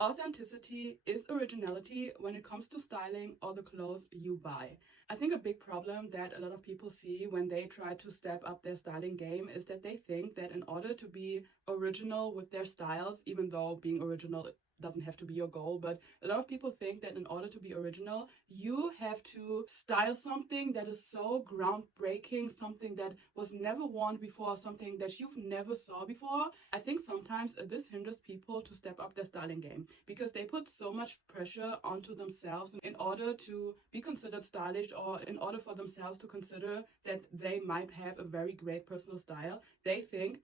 Authenticity is originality when it comes to styling or the clothes you buy. I think a big problem that a lot of people see when they try to step up their styling game is that they think that in order to be original with their styles, even though being original doesn't have to be your goal, but a lot of people think that in order to be original, you have to style something that is so groundbreaking, something that was never worn before, something that you've never saw before. I think sometimes this hinders people to step up their styling game because they put so much pressure onto themselves in order to be considered stylish or in order for themselves to consider that they might have a very great personal style. They think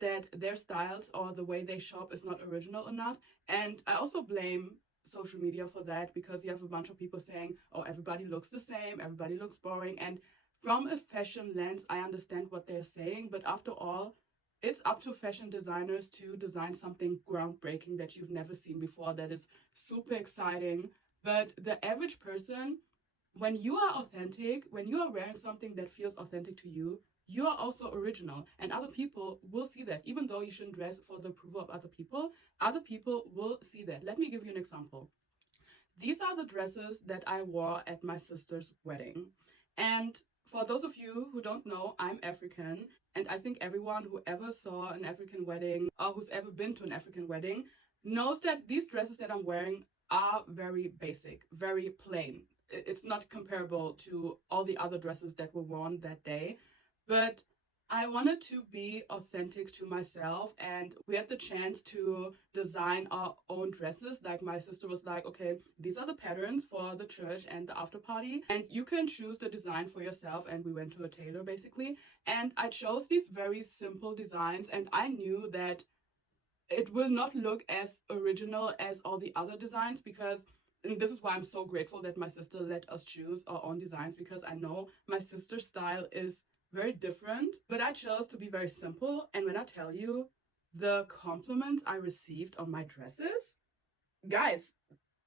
that their styles or the way they shop is not original enough. And I also blame social media for that because you have a bunch of people saying, oh, everybody looks the same, everybody looks boring. And from a fashion lens, I understand what they're saying. But after all, it's up to fashion designers to design something groundbreaking that you've never seen before, that is super exciting. But the average person, when you are authentic, when you are wearing something that feels authentic to you, you are also original, and other people will see that. Even though you shouldn't dress for the approval of other people will see that. Let me give you an example. These are the dresses that I wore at my sister's wedding. And for those of you who don't know, I'm African, and I think everyone who ever saw an African wedding or who's ever been to an African wedding knows that these dresses that I'm wearing are very basic, very plain. It's not comparable to all the other dresses that were worn that day. But I wanted to be authentic to myself, and we had the chance to design our own dresses. Like, my sister was like, okay, these are the patterns for the church and the after party, and you can choose the design for yourself. And we went to a tailor basically, and I chose these very simple designs, and I knew that it will not look as original as all the other designs because, and this is why I'm so grateful that my sister let us choose our own designs, because I know my sister's style is very different, but I chose to be very simple. And when I tell you the compliments I received on my dresses, guys,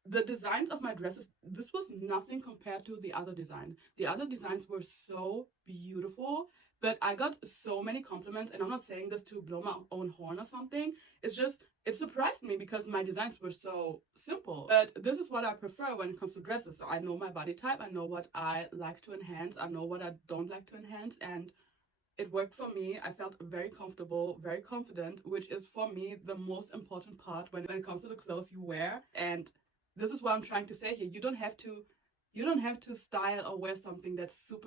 the designs of my dresses, this was nothing compared to the other design. The other designs were so beautiful, but I got so many compliments, and I'm not saying this to blow my own horn or something. It's just, it surprised me because my designs were so simple. But this is what I prefer when it comes to dresses. So I know my body type, I know what I like to enhance, I know what I don't like to enhance, and it worked for me. I felt very comfortable, very confident, which is for me the most important part when it comes to the clothes you wear. And this is what I'm trying to say here. You don't have to style or wear something that's super